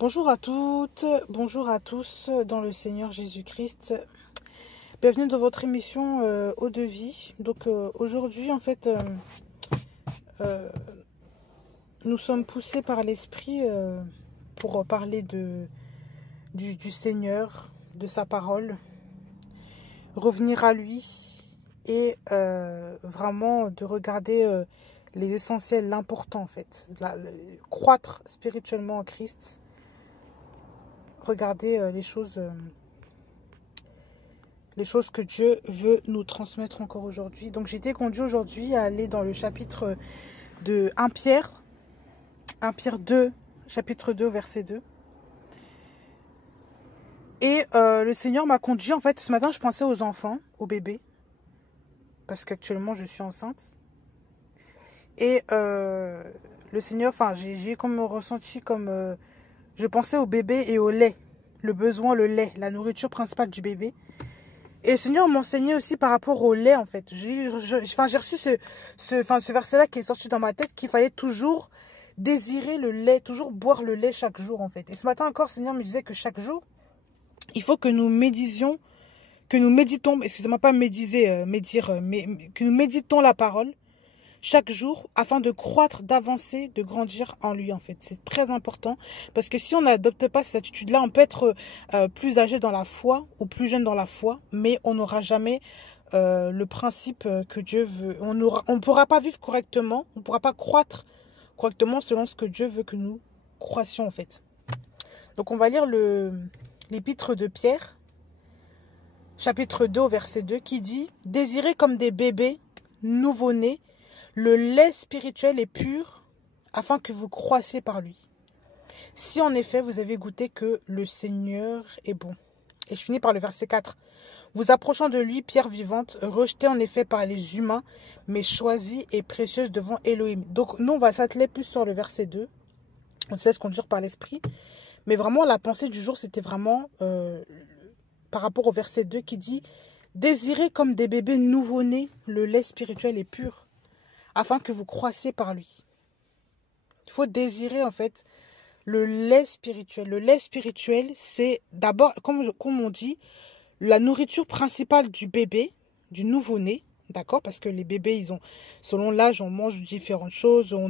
Bonjour à toutes, bonjour à tous dans le Seigneur Jésus-Christ. Bienvenue dans votre émission Eau de vie. Donc aujourd'hui en fait, nous sommes poussés par l'Esprit pour parler du Seigneur, de sa parole, revenir à lui et vraiment de regarder les essentiels, l'important en fait, croître spirituellement en Christ. Regardez les choses que Dieu veut nous transmettre encore aujourd'hui. Donc j'ai été conduit aujourd'hui à aller dans le chapitre de 1 Pierre 2, chapitre 2, verset 2. Et le Seigneur m'a conduit, en fait, ce matin, je pensais aux enfants, aux bébés, parce qu'actuellement, je suis enceinte. Et le Seigneur, enfin, j'ai comme ressenti comme... je pensais au bébé et au lait, le besoin, le lait, la nourriture principale du bébé. Et le Seigneur m'enseignait aussi par rapport au lait, en fait. J'ai reçu ce verset-là qui est sorti dans ma tête, qu'il fallait toujours désirer le lait, toujours boire le lait chaque jour, en fait. Et ce matin encore, le Seigneur me disait que chaque jour, il faut que nous méditons, excusez-moi, pas méditer, que nous méditons la parole chaque jour afin de croître, d'avancer, de grandir en lui en fait. C'est très important parce que si on n'adopte pas cette attitude-là, on peut être plus âgé dans la foi ou plus jeune dans la foi, mais on n'aura jamais le principe que Dieu veut. On ne pourra pas vivre correctement, on ne pourra pas croître correctement selon ce que Dieu veut que nous croissions en fait. Donc on va lire l'épître de Pierre, chapitre 2 au verset 2 qui dit « Désirez comme des bébés nouveau-nés le lait spirituel est pur, afin que vous croissiez par lui. Si en effet vous avez goûté que le Seigneur est bon. » Et je finis par le verset 4. « Vous approchant de lui, pierre vivante, rejetée en effet par les humains, mais choisie et précieuse devant Elohim. » Donc nous, on va s'atteler plus sur le verset 2. On se laisse conduire par l'esprit. Mais vraiment, la pensée du jour, c'était vraiment par rapport au verset 2 qui dit « Désirez comme des bébés nouveau-nés le lait spirituel est pur. » Afin que vous croissiez par lui. Il faut désirer en fait le lait spirituel. Le lait spirituel, c'est d'abord, comme on dit, la nourriture principale du bébé, du nouveau-né, d'accord? Parce que les bébés, ils ont, selon l'âge, on mange différentes choses. Au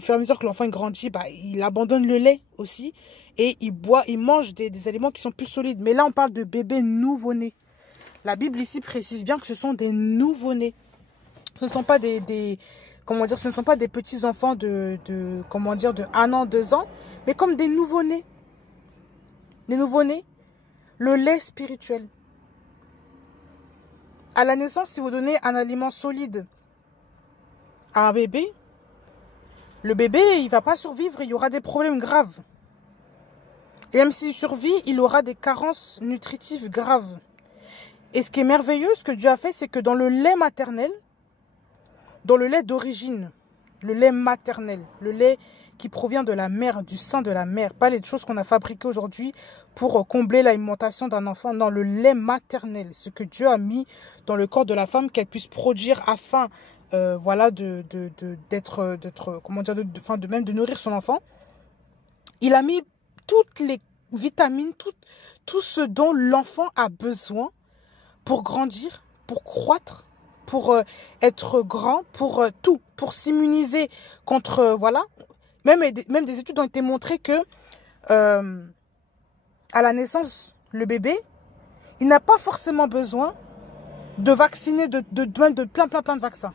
fur et à mesure que l'enfant grandit, il abandonne le lait aussi et il mange des aliments qui sont plus solides. Mais là, on parle de bébés nouveau-nés. La Bible ici précise bien que ce sont des nouveau-nés. Ce ne sont pas ce ne sont pas des petits enfants de 1 an, 2 ans, mais comme des nouveau-nés. Des nouveau-nés, le lait spirituel. À la naissance, si vous donnez un aliment solide à un bébé, le bébé, il ne va pas survivre, il y aura des problèmes graves. Et même s'il survit, il aura des carences nutritives graves. Et ce qui est merveilleux, ce que Dieu a fait, c'est que dans le lait maternel, dans le lait d'origine, le lait maternel, le lait qui provient de la mère, du sein de la mère, pas les choses qu'on a fabriquées aujourd'hui pour combler l'alimentation d'un enfant, non, le lait maternel, ce que Dieu a mis dans le corps de la femme, qu'elle puisse produire afin, voilà, de nourrir son enfant. Il a mis toutes les vitamines, tout ce dont l'enfant a besoin pour grandir, pour croître, pour être grand, pour tout, pour s'immuniser contre, voilà. Même des études ont été montrées que à la naissance, le bébé, il n'a pas forcément besoin de vacciner de plein de vaccins.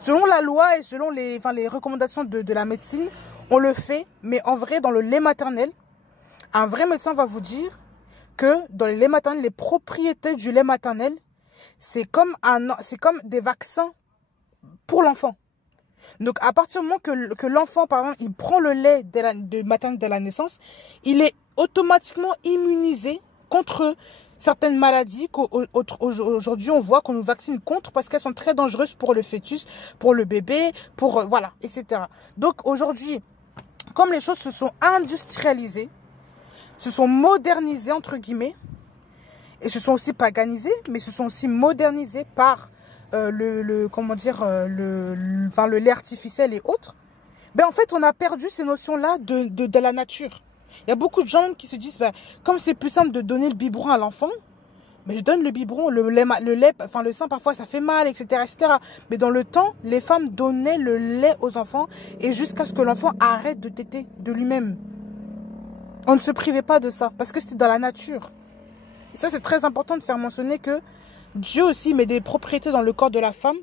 Selon la loi et selon les recommandations de la médecine, on le fait, mais en vrai, dans le lait maternel, un vrai médecin va vous dire que dans le lait maternel, les propriétés du lait maternel, c'est comme des vaccins pour l'enfant. Donc, à partir du moment que l'enfant, par exemple, il prend le lait maternel de la naissance, il est automatiquement immunisé contre certaines maladies qu'aujourd'hui, on voit qu'on nous vaccine contre parce qu'elles sont très dangereuses pour le fœtus, pour le bébé, voilà, etc. Donc, aujourd'hui, comme les choses se sont industrialisées, se sont modernisées, entre guillemets, et se sont aussi paganisés, mais se sont aussi modernisés par le lait artificiel et autres. Ben, en fait, on a perdu ces notions-là de la nature. Il y a beaucoup de gens qui se disent, ben, comme c'est plus simple de donner le biberon à l'enfant, mais je donne le biberon, le lait, enfin le sein parfois ça fait mal, etc., etc. Mais dans le temps, les femmes donnaient le lait aux enfants et jusqu'à ce que l'enfant arrête de téter de lui-même. On ne se privait pas de ça parce que c'était dans la nature. Et ça, c'est très important de faire mentionner que Dieu aussi met des propriétés dans le corps de la femme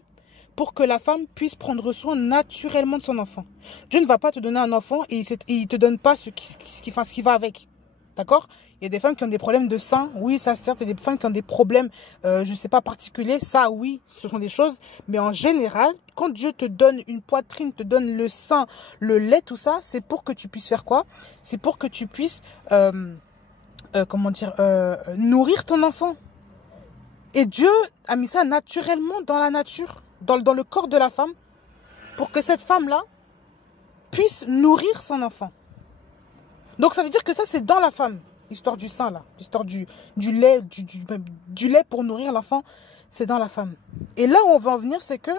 pour que la femme puisse prendre soin naturellement de son enfant. Dieu ne va pas te donner un enfant et il ne te donne pas ce qui va avec. D'accord? Il y a des femmes qui ont des problèmes de sein. Oui, ça certes. Il y a des femmes qui ont des problèmes, je ne sais pas, particuliers. Ça, oui, ce sont des choses. Mais en général, quand Dieu te donne une poitrine, te donne le sein, le lait, tout ça, c'est pour que tu puisses faire quoi? C'est pour que tu puisses, nourrir ton enfant. Et Dieu a mis ça naturellement dans la nature, dans le corps de la femme, pour que cette femme-là puisse nourrir son enfant. Donc ça veut dire que ça, c'est dans la femme. L'histoire du sein, là. L'histoire du lait, du lait pour nourrir l'enfant, c'est dans la femme. Et là où on va en venir, c'est que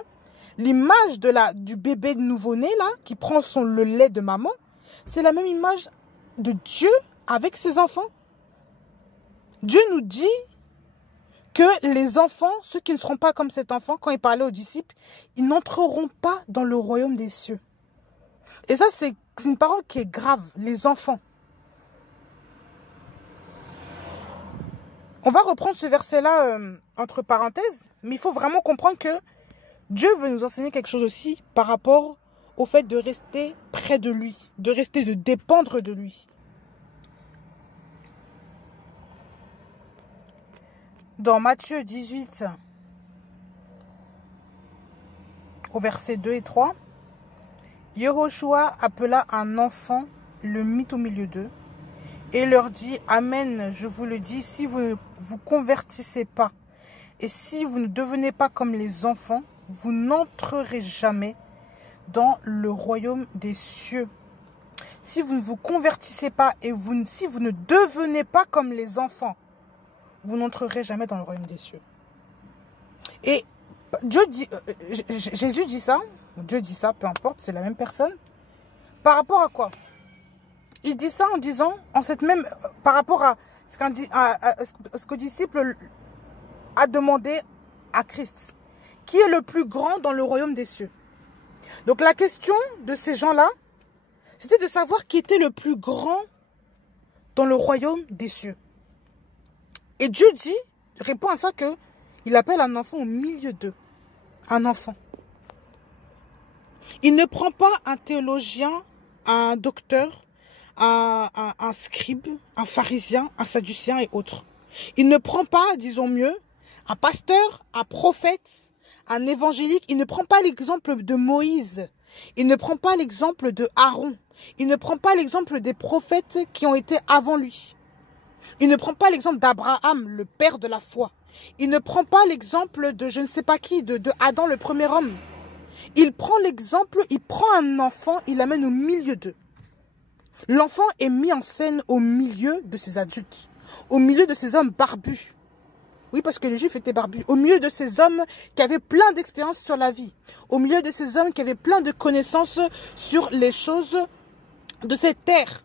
l'image du bébé nouveau-né, là, qui prend le lait de maman, c'est la même image de Dieu avec ses enfants. Dieu nous dit que les enfants, ceux qui ne seront pas comme cet enfant, quand il parlait aux disciples, ils n'entreront pas dans le royaume des cieux. Et ça, c'est une parole qui est grave, les enfants. On va reprendre ce verset-là entre parenthèses, mais il faut vraiment comprendre que Dieu veut nous enseigner quelque chose aussi par rapport au fait de rester près de lui, de dépendre de lui. Dans Matthieu 18, au verset 2 et 3, Yehoshua appela un enfant, le mit au milieu d'eux, et leur dit, Amen, je vous le dis, si vous ne vous convertissez pas, et si vous ne devenez pas comme les enfants, vous n'entrerez jamais dans le royaume des cieux. Si vous ne vous convertissez pas, et si vous ne devenez pas comme les enfants, vous n'entrerez jamais dans le royaume des cieux. Et Jésus dit ça, Dieu dit ça, peu importe, c'est la même personne. Par rapport à quoi? Il dit ça en disant, par rapport à ce que le disciple a demandé à Christ, qui est le plus grand dans le royaume des cieux. Donc la question de ces gens-là, c'était de savoir qui était le plus grand dans le royaume des cieux. Et Dieu répond à ça qu'il appelle un enfant au milieu d'eux. Un enfant. Il ne prend pas un théologien, un docteur, un scribe, un pharisien, un sadducéen et autres. Il ne prend pas, disons mieux, un pasteur, un prophète, un évangélique. Il ne prend pas l'exemple de Moïse. Il ne prend pas l'exemple de Aaron. Il ne prend pas l'exemple des prophètes qui ont été avant lui. Il ne prend pas l'exemple d'Abraham, le père de la foi. Il ne prend pas l'exemple de je ne sais pas qui, de Adam, le premier homme. Il prend l'exemple, il prend un enfant, il l'amène au milieu d'eux. L'enfant est mis en scène au milieu de ces adultes, au milieu de ces hommes barbus. Oui, parce que les Juifs étaient barbus. Au milieu de ces hommes qui avaient plein d'expériences sur la vie. Au milieu de ces hommes qui avaient plein de connaissances sur les choses de cette terre.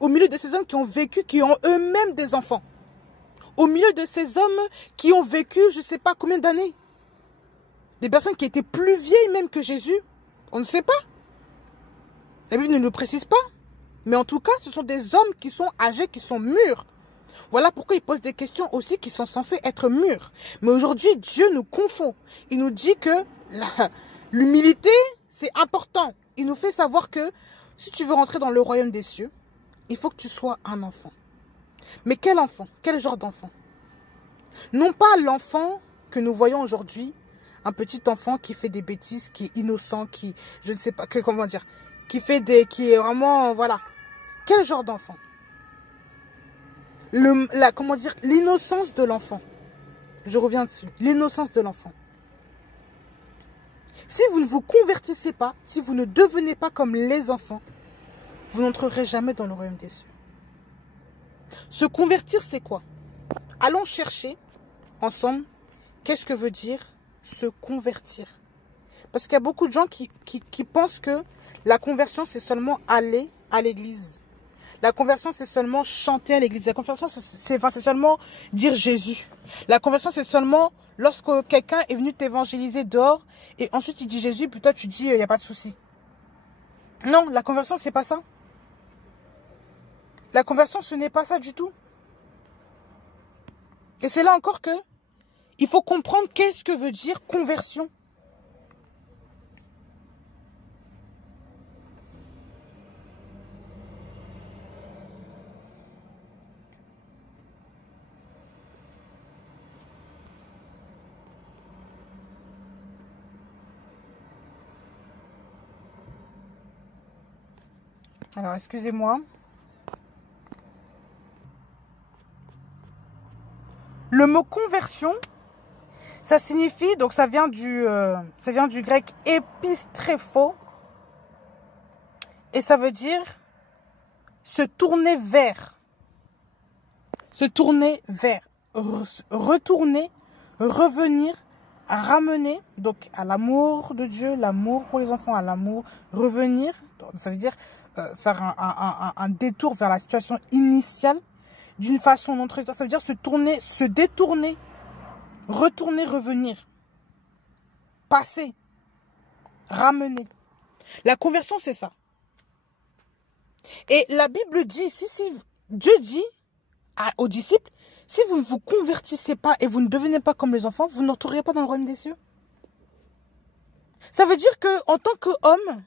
Au milieu de ces hommes qui ont vécu, qui ont eux-mêmes des enfants. Au milieu de ces hommes qui ont vécu je ne sais pas combien d'années. Des personnes qui étaient plus vieilles même que Jésus. On ne sait pas. La Bible ne nous précise pas. Mais en tout cas, ce sont des hommes qui sont âgés, qui sont mûrs. Voilà pourquoi il pose des questions aussi qui sont censées être mûres. Mais aujourd'hui, Dieu nous confond. Il nous dit que l'humilité, c'est important. Il nous fait savoir que si tu veux rentrer dans le royaume des cieux, il faut que tu sois un enfant. Mais quel enfant? Quel genre d'enfant? Non pas l'enfant que nous voyons aujourd'hui, un petit enfant qui fait des bêtises, qui est innocent, qui, je ne sais pas, comment dire, qui est vraiment, voilà. Quel genre d'enfant? Comment dire, l'innocence de l'enfant. Je reviens dessus. L'innocence de l'enfant. Si vous ne vous convertissez pas, si vous ne devenez pas comme les enfants, vous n'entrerez jamais dans le royaume des cieux. Se convertir, c'est quoi? Allons chercher ensemble qu'est-ce que veut dire se convertir. Parce qu'il y a beaucoup de gens qui pensent que la conversion, c'est seulement aller à l'église. La conversion, c'est seulement chanter à l'église. La conversion, c'est seulement dire Jésus. La conversion, c'est seulement lorsque quelqu'un est venu t'évangéliser dehors et ensuite il dit Jésus, puis toi tu dis il n'y a pas de souci. Non, la conversion, c'est pas ça. La conversion, ce n'est pas ça du tout. Et c'est là encore que il faut comprendre qu'est-ce que veut dire conversion. Alors, excusez-moi. Le mot conversion, ça signifie, donc ça vient du grec épistréphos, et ça veut dire se tourner vers, retourner, revenir, ramener, donc à l'amour de Dieu, l'amour pour les enfants, à l'amour, revenir, donc ça veut dire faire un détour vers la situation initiale d'une façon non très... Ça veut dire se tourner, se détourner, retourner, revenir, passer, ramener. La conversion, c'est ça. Et la Bible dit, si Dieu dit aux disciples, si vous ne vous convertissez pas et vous ne devenez pas comme les enfants, vous n'entrerez pas dans le royaume des cieux. Ça veut dire qu'en tant qu'hommes,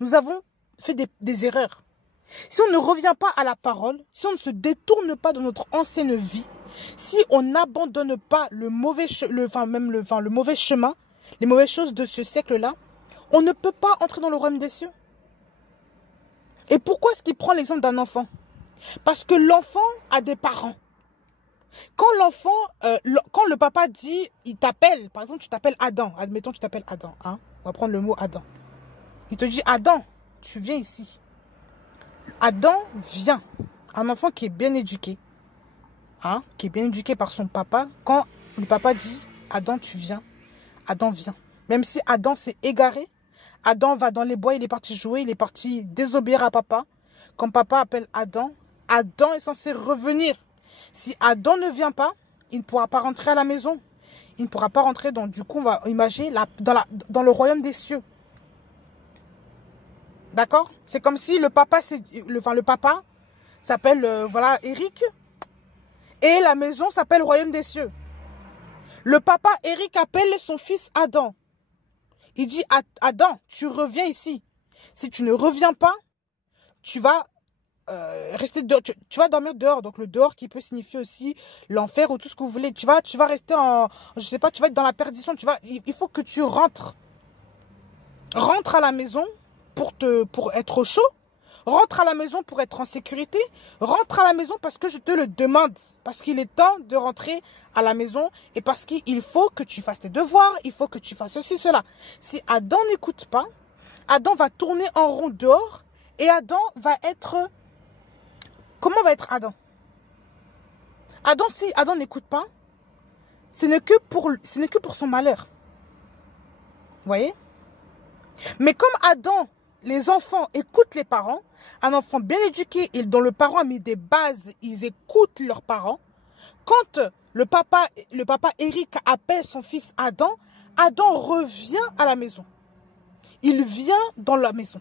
nous avons fait des erreurs. Si on ne revient pas à la parole, si on ne se détourne pas de notre ancienne vie, si on n'abandonne pas le mauvais chemin, les mauvaises choses de ce siècle-là, on ne peut pas entrer dans le royaume des cieux. Et pourquoi est-ce qu'il prend l'exemple d'un enfant? Parce que l'enfant a des parents. Quand quand le papa dit, il t'appelle, par exemple, tu t'appelles Adam, admettons tu t'appelles Adam, hein? On va prendre le mot Adam. Il te dit, Adam, tu viens ici. Adam vient. Un enfant qui est bien éduqué, hein, qui est bien éduqué par son papa, quand le papa dit, Adam, tu viens, Adam vient. Même si Adam s'est égaré, Adam va dans les bois, il est parti jouer, il est parti désobéir à papa. Quand papa appelle Adam, Adam est censé revenir. Si Adam ne vient pas, il ne pourra pas rentrer à la maison. Il ne pourra pas rentrer dans, du coup, on va imaginer, dans le royaume des cieux. D'accord? C'est comme si le papa s'appelle, voilà, Eric. Et la maison s'appelle royaume des cieux. Le papa Eric appelle son fils Adam. Il dit, Adam, tu reviens ici. Si tu ne reviens pas, tu vas rester dehors, tu vas dormir dehors. Donc le dehors qui peut signifier aussi l'enfer ou tout ce que vous voulez. Tu vas rester je sais pas, tu vas être dans la perdition. Il faut que tu rentres. Rentre à la maison pour être au chaud. Rentre à la maison pour être en sécurité. Rentre à la maison parce que je te le demande. Parce qu'il est temps de rentrer à la maison. Et parce qu'il faut que tu fasses tes devoirs. Il faut que tu fasses ceci, cela. Si Adam n'écoute pas, Adam va tourner en rond dehors. Et Adam va être... Comment va être Adam? Adam, si Adam n'écoute pas, ce n'est que pour son malheur. Vous voyez? Mais comme Adam, les enfants écoutent les parents, un enfant bien éduqué et dont le parent a mis des bases, ils écoutent leurs parents. Quand le papa Eric appelle son fils Adam, Adam revient à la maison. Il vient dans la maison.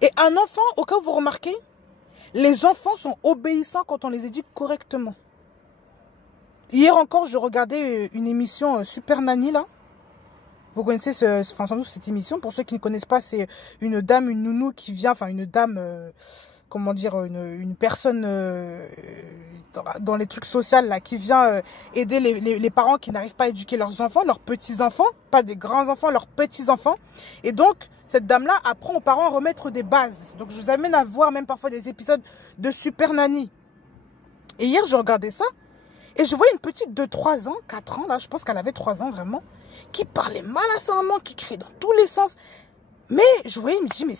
Et un enfant, au cas où vous remarquez, les enfants sont obéissants quand on les éduque correctement. Hier encore, je regardais une émission Super Nanny, là. Vous connaissez sans doute cette émission. Pour ceux qui ne connaissent pas, c'est une dame, une nounou qui vient, enfin une dame, comment dire, une personne dans les trucs sociaux là, qui vient aider les parents qui n'arrivent pas à éduquer leurs enfants, leurs petits-enfants, pas des grands-enfants, leurs petits-enfants. Et donc, cette dame-là apprend aux parents à remettre des bases. Donc, je vous amène à voir même parfois des épisodes de Super Nanny. Et hier, je regardais ça et je voyais une petite de 3 ans, 4 ans, là, je pense qu'elle avait 3 ans vraiment, qui parlait mal à sa maman, qui criait dans tous les sens. Mais je voyais, je me dis, mais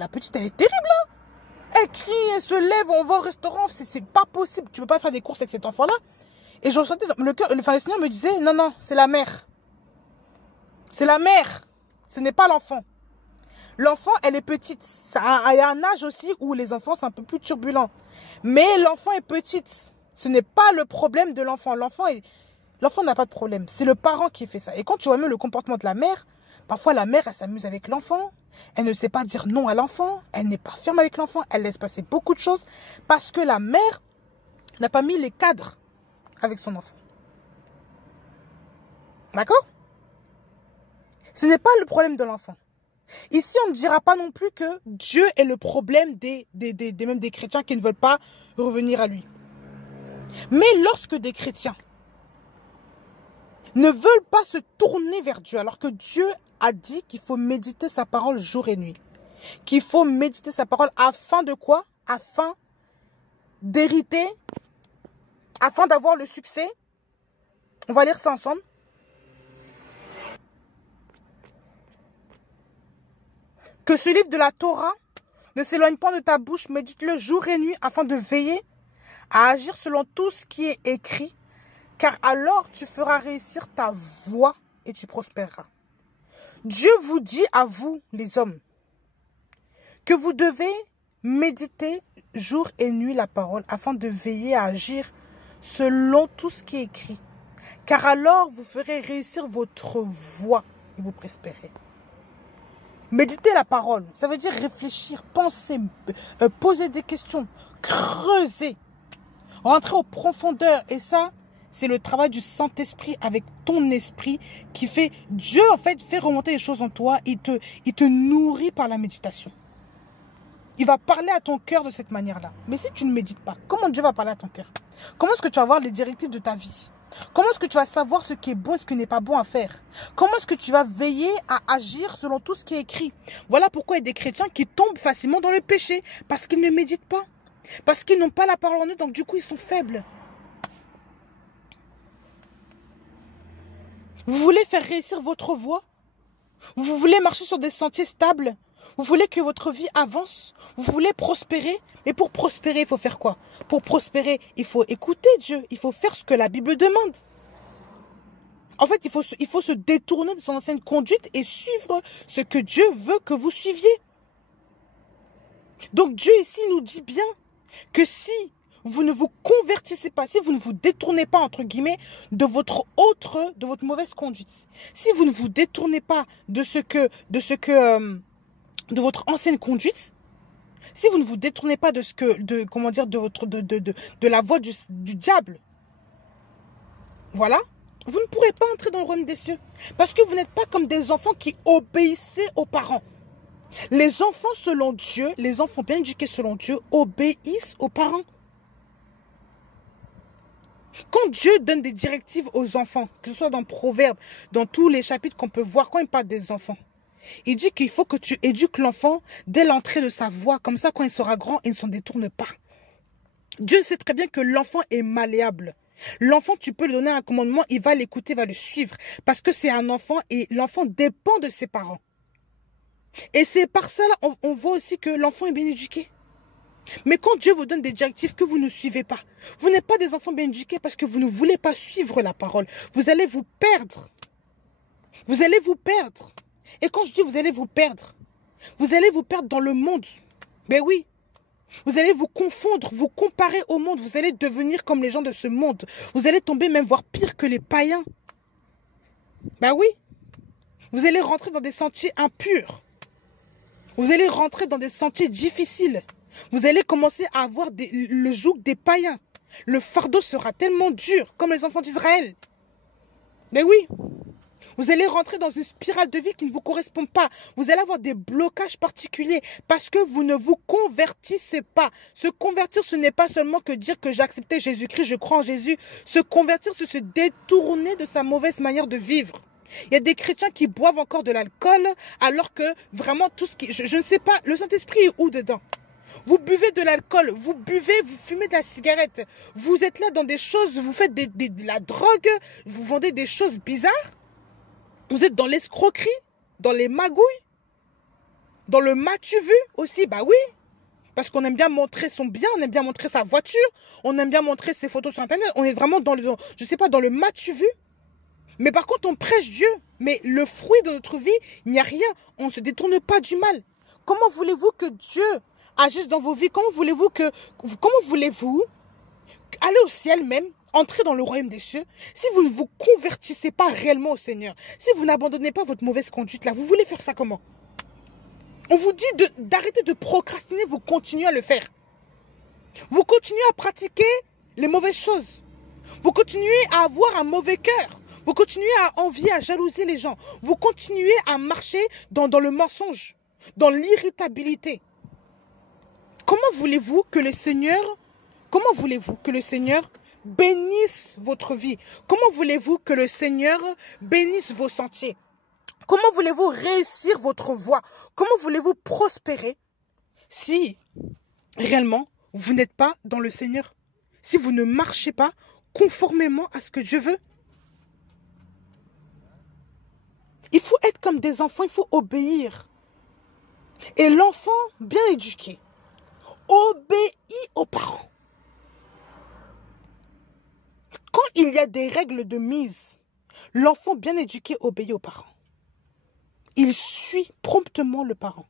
la petite, elle est terrible, là. Elle crie, elle se lève, on va au restaurant, c'est pas possible. Tu peux pas faire des courses avec cet enfant-là. Et je ressentais, le Seigneur me disait, non, non, c'est la mère. C'est la mère. Ce n'est pas l'enfant. L'enfant, elle est petite. Il y a un âge aussi où les enfants sont un peu plus turbulents. Mais l'enfant est petite. Ce n'est pas le problème de l'enfant. L'enfant n'a pas de problème. C'est le parent qui fait ça. Et quand tu vois même le comportement de la mère, parfois la mère, elle s'amuse avec l'enfant. Elle ne sait pas dire non à l'enfant. Elle n'est pas ferme avec l'enfant. Elle laisse passer beaucoup de choses. Parce que la mère n'a pas mis les cadres avec son enfant. D'accord? Ce n'est pas le problème de l'enfant. Ici, on ne dira pas non plus que Dieu est le problème même des chrétiens qui ne veulent pas revenir à lui. Mais lorsque des chrétiens ne veulent pas se tourner vers Dieu, alors que Dieu a dit qu'il faut méditer sa parole jour et nuit, qu'il faut méditer sa parole afin de quoi? Afin d'hériter, afin d'avoir le succès. On va lire ça ensemble. Que ce livre de la Torah ne s'éloigne pas de ta bouche, médite-le jour et nuit afin de veiller à agir selon tout ce qui est écrit, car alors tu feras réussir ta voie et tu prospéreras. Dieu vous dit à vous, les hommes, que vous devez méditer jour et nuit la parole afin de veiller à agir selon tout ce qui est écrit, car alors vous ferez réussir votre voie et vous prospérez. Méditer la parole, ça veut dire réfléchir, penser, poser des questions, creuser, rentrer aux profondeurs. Et ça, c'est le travail du Saint-Esprit avec ton esprit qui fait... Dieu, en fait, fait remonter les choses en toi. Il te nourrit par la méditation. Il va parler à ton cœur de cette manière-là. Mais si tu ne médites pas, comment Dieu va parler à ton cœur? Comment est-ce que tu vas voir les directives de ta vie? Comment est-ce que tu vas savoir ce qui est bon et ce qui n'est pas bon à faire? Comment est-ce que tu vas veiller à agir selon tout ce qui est écrit? Voilà pourquoi il y a des chrétiens qui tombent facilement dans le péché. Parce qu'ils ne méditent pas. Parce qu'ils n'ont pas la parole en eux, donc du coup ils sont faibles. Vous voulez faire réussir votre voie? Vous voulez marcher sur des sentiers stables? Vous voulez que votre vie avance? Vous voulez prospérer? Mais pour prospérer, il faut faire quoi? Pour prospérer, il faut écouter Dieu. Il faut faire ce que la Bible demande. En fait, il faut se détourner de son ancienne conduite et suivre ce que Dieu veut que vous suiviez. Donc Dieu ici nous dit bien que si vous ne vous convertissez pas, si vous ne vous détournez pas, entre guillemets, de votre mauvaise conduite, si vous ne vous détournez pas de votre ancienne conduite, si vous ne vous détournez pas de la voie du diable, voilà, vous ne pourrez pas entrer dans le royaume des cieux. Parce que vous n'êtes pas comme des enfants qui obéissaient aux parents. Les enfants selon Dieu, les enfants bien éduqués selon Dieu, obéissent aux parents. Quand Dieu donne des directives aux enfants, que ce soit dans Proverbes, dans tous les chapitres qu'on peut voir, quand il parle des enfants, il dit qu'il faut que tu éduques l'enfant dès l'entrée de sa voie. Comme ça, quand il sera grand, il ne s'en détourne pas. Dieu sait très bien que l'enfant est malléable. L'enfant, tu peux lui donner un commandement, il va l'écouter, va le suivre. Parce que c'est un enfant et l'enfant dépend de ses parents. Et c'est par ça, là, on voit aussi que l'enfant est bien éduqué. Mais quand Dieu vous donne des directives que vous ne suivez pas, vous n'êtes pas des enfants bien éduqués parce que vous ne voulez pas suivre la parole. Vous allez vous perdre. Vous allez vous perdre. Et quand je dis vous allez vous perdre dans le monde. Ben oui. Vous allez vous confondre, vous comparer au monde. Vous allez devenir comme les gens de ce monde. Vous allez tomber même voire pire que les païens. Ben oui. Vous allez rentrer dans des sentiers impurs. Vous allez rentrer dans des sentiers difficiles. Vous allez commencer à avoir le joug des païens. Le fardeau sera tellement dur, comme les enfants d'Israël. Mais oui, vous allez rentrer dans une spirale de vie qui ne vous correspond pas. Vous allez avoir des blocages particuliers parce que vous ne vous convertissez pas. Se convertir, ce n'est pas seulement que dire que j'ai accepté Jésus-Christ, je crois en Jésus. Se convertir, c'est se détourner de sa mauvaise manière de vivre. Il y a des chrétiens qui boivent encore de l'alcool alors que vraiment tout ce qui... Je ne sais pas, le Saint-Esprit est où dedans? Vous buvez de l'alcool, vous fumez de la cigarette. Vous êtes là dans des choses, vous faites de la drogue, vous vendez des choses bizarres. Vous êtes dans l'escroquerie, dans les magouilles, dans le m'as-tu vu aussi, bah oui. Parce qu'on aime bien montrer son bien, on aime bien montrer sa voiture, on aime bien montrer ses photos sur Internet. On est vraiment dans le, je sais pas, dans le m'as-tu vu. Mais par contre, on prêche Dieu. Mais le fruit de notre vie, il n'y a rien. On ne se détourne pas du mal. Comment voulez-vous que Dieu agisse dans vos vies? Comment voulez-vous aller au ciel même, entrer dans le royaume des cieux, si vous ne vous convertissez pas réellement au Seigneur, si vous n'abandonnez pas votre mauvaise conduite là, vous voulez faire ça comment? On vous dit d'arrêter de procrastiner, vous continuez à le faire. Vous continuez à pratiquer les mauvaises choses. Vous continuez à avoir un mauvais cœur. Vous continuez à envier, à jalouser les gens. Vous continuez à marcher dans le mensonge, dans l'irritabilité. Comment voulez-vous que le Seigneur bénisse votre vie? Comment voulez-vous que le Seigneur bénisse vos sentiers? Comment voulez-vous réussir votre voie? Comment voulez-vous prospérer si réellement vous n'êtes pas dans le Seigneur? Si vous ne marchez pas conformément à ce que Dieu veut? Il faut être comme des enfants, il faut obéir. Et l'enfant bien éduqué obéit aux parents. Quand il y a des règles de mise, l'enfant bien éduqué obéit aux parents. Il suit promptement le parent.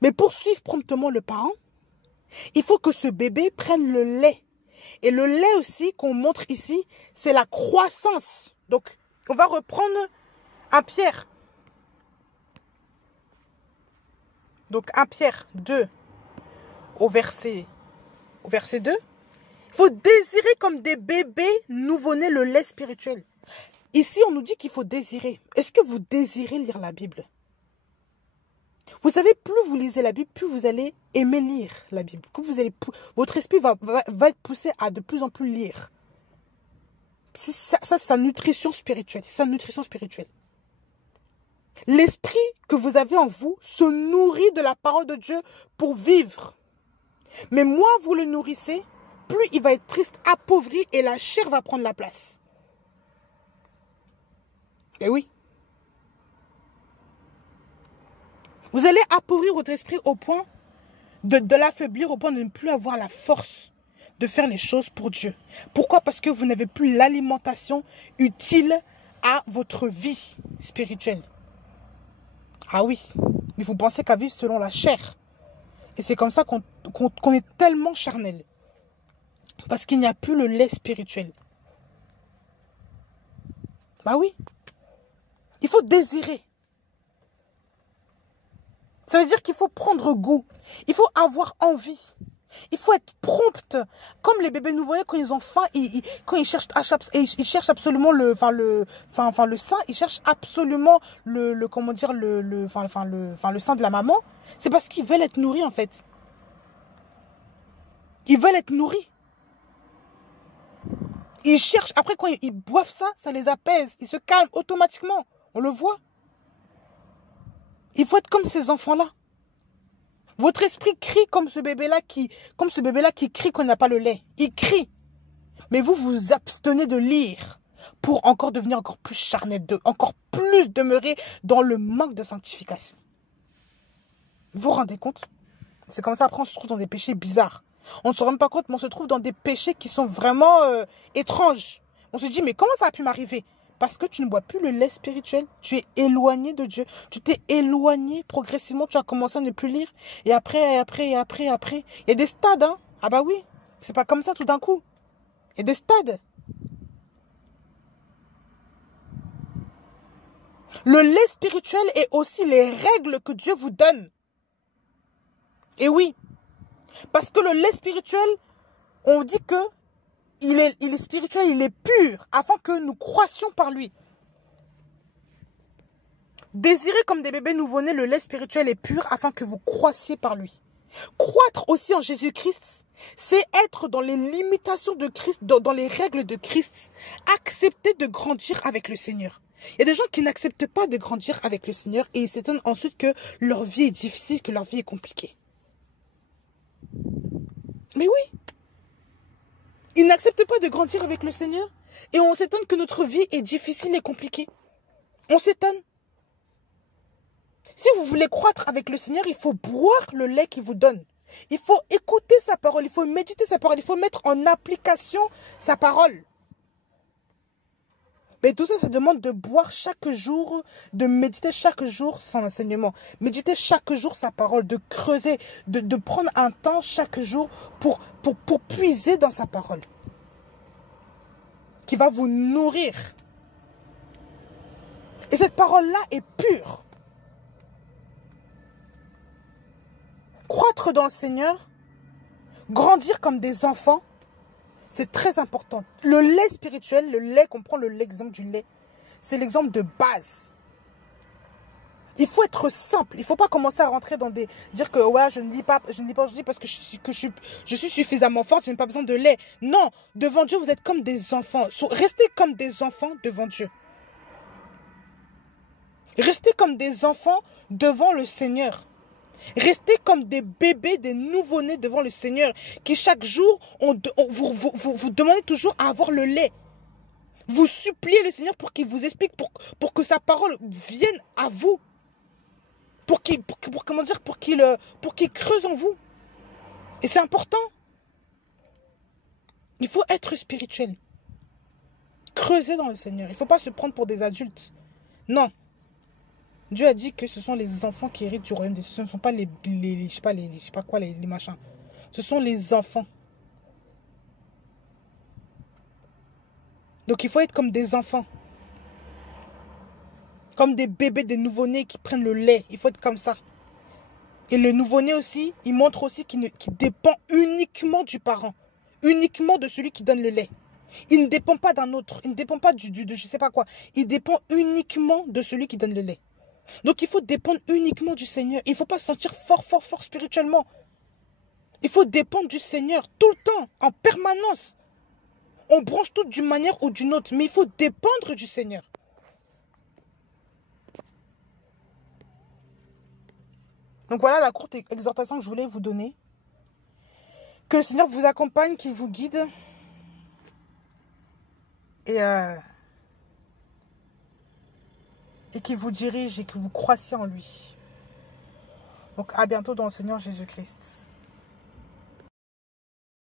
Mais pour suivre promptement le parent, il faut que ce bébé prenne le lait. Et le lait aussi qu'on montre ici, c'est la croissance. Donc, on va reprendre un Pierre. Donc, 1 Pierre 2 au verset 2. Il faut désirer comme des bébés nouveau-nés le lait spirituel. Ici, on nous dit qu'il faut désirer. Est-ce que vous désirez lire la Bible? Vous savez, plus vous lisez la Bible, plus vous allez aimer lire la Bible. Votre esprit va être poussé à de plus en plus lire. Ça c'est sa nutrition spirituelle. C'est sa nutrition spirituelle. L'esprit que vous avez en vous se nourrit de la parole de Dieu pour vivre. Mais moins vous le nourrissez, plus il va être triste, appauvri et la chair va prendre la place. Eh oui. Vous allez appauvrir votre esprit au point de l'affaiblir, au point de ne plus avoir la force de faire les choses pour Dieu. Pourquoi? Parce que vous n'avez plus l'alimentation utile à votre vie spirituelle. Ah oui, mais vous pensez qu'à vivre selon la chair. Et c'est comme ça qu'on est tellement charnel. Parce qu'il n'y a plus le lait spirituel. Bah oui. Il faut désirer. Ça veut dire qu'il faut prendre goût. Il faut avoir envie. Il faut être prompt. Comme les bébés nouveau-nés, quand ils ont faim, quand ils cherchent absolument le sein, ils cherchent absolument le sein de la maman. C'est parce qu'ils veulent être nourris en fait. Ils veulent être nourris. Ils cherchent. Après, quand ils boivent ça, ça les apaise. Ils se calment automatiquement. On le voit. Il faut être comme ces enfants-là. Votre esprit crie comme ce bébé-là qui crie qu'on n'a pas le lait. Il crie. Mais vous vous abstenez de lire pour encore devenir encore plus charnel, encore plus demeurer dans le manque de sanctification. Vous vous rendez compte? C'est comme ça, après on se trouve dans des péchés bizarres. On ne se rend pas compte, mais on se trouve dans des péchés qui sont vraiment étranges. On se dit, mais comment ça a pu m'arriver? Parce que tu ne bois plus le lait spirituel. Tu es éloigné de Dieu. Tu t'es éloigné progressivement. Tu as commencé à ne plus lire. Et après. Il y a des stades, hein. Ah bah oui. C'est pas comme ça tout d'un coup. Il y a des stades. Le lait spirituel est aussi les règles que Dieu vous donne. Et oui. Parce que le lait spirituel, on dit que il est spirituel, il est pur, afin que nous croissions par lui. Désirez comme des bébés nouveau-nés, le lait spirituel est pur, afin que vous croissiez par lui. Croître aussi en Jésus-Christ, c'est être dans les limitations de Christ, dans les règles de Christ. Accepter de grandir avec le Seigneur. Il y a des gens qui n'acceptent pas de grandir avec le Seigneur et ils s'étonnent ensuite que leur vie est difficile, que leur vie est compliquée. Mais oui. Ils n'acceptent pas de grandir avec le Seigneur et on s'étonne que notre vie est difficile et compliquée. On s'étonne. Si vous voulez croître avec le Seigneur, il faut boire le lait qu'il vous donne. Il faut écouter sa parole, il faut méditer sa parole, il faut mettre en application sa parole. Mais tout ça, ça demande de boire chaque jour, de méditer chaque jour son enseignement. Méditer chaque jour sa parole, de creuser, de prendre un temps chaque jour pour puiser dans sa parole. Qui va vous nourrir. Et cette parole-là est pure. Croître dans le Seigneur, grandir comme des enfants, c'est très important. Le lait spirituel, le lait, qu'on prend l'exemple du lait, c'est l'exemple de base. Il faut être simple. Il ne faut pas commencer à rentrer dans des... Dire que ouais, je ne dis pas aujourd'hui parce que je suis suffisamment forte, je n'ai pas besoin de lait. Non, devant Dieu, vous êtes comme des enfants. Restez comme des enfants devant Dieu. Restez comme des enfants devant le Seigneur. Restez comme des bébés, des nouveau-nés devant le Seigneur, qui chaque jour, vous demandez toujours à avoir le lait. Vous suppliez le Seigneur pour qu'il vous explique, pour que sa parole vienne à vous. Pour qu'il creuse en vous. Et c'est important. Il faut être spirituel. Creuser dans le Seigneur. Il ne faut pas se prendre pour des adultes. Non. Dieu a dit que ce sont les enfants qui héritent du royaume des cieux. Ce ne sont pas les machins. Ce sont les enfants. Donc il faut être comme des enfants. Comme des bébés, des nouveau-nés qui prennent le lait. Il faut être comme ça. Et le nouveau-né aussi, il montre aussi qu'il dépend uniquement du parent. Uniquement de celui qui donne le lait. Il ne dépend pas d'un autre. Il ne dépend pas de je sais pas quoi. Il dépend uniquement de celui qui donne le lait. Donc il faut dépendre uniquement du Seigneur. Il ne faut pas se sentir fort spirituellement. Il faut dépendre du Seigneur tout le temps, en permanence. On branche tout d'une manière ou d'une autre, mais il faut dépendre du Seigneur. Donc voilà la courte exhortation que je voulais vous donner. Que le Seigneur vous accompagne, qu'il vous guide. Et qu'il vous dirige et que vous croissiez en lui. Donc à bientôt dans le Seigneur Jésus-Christ.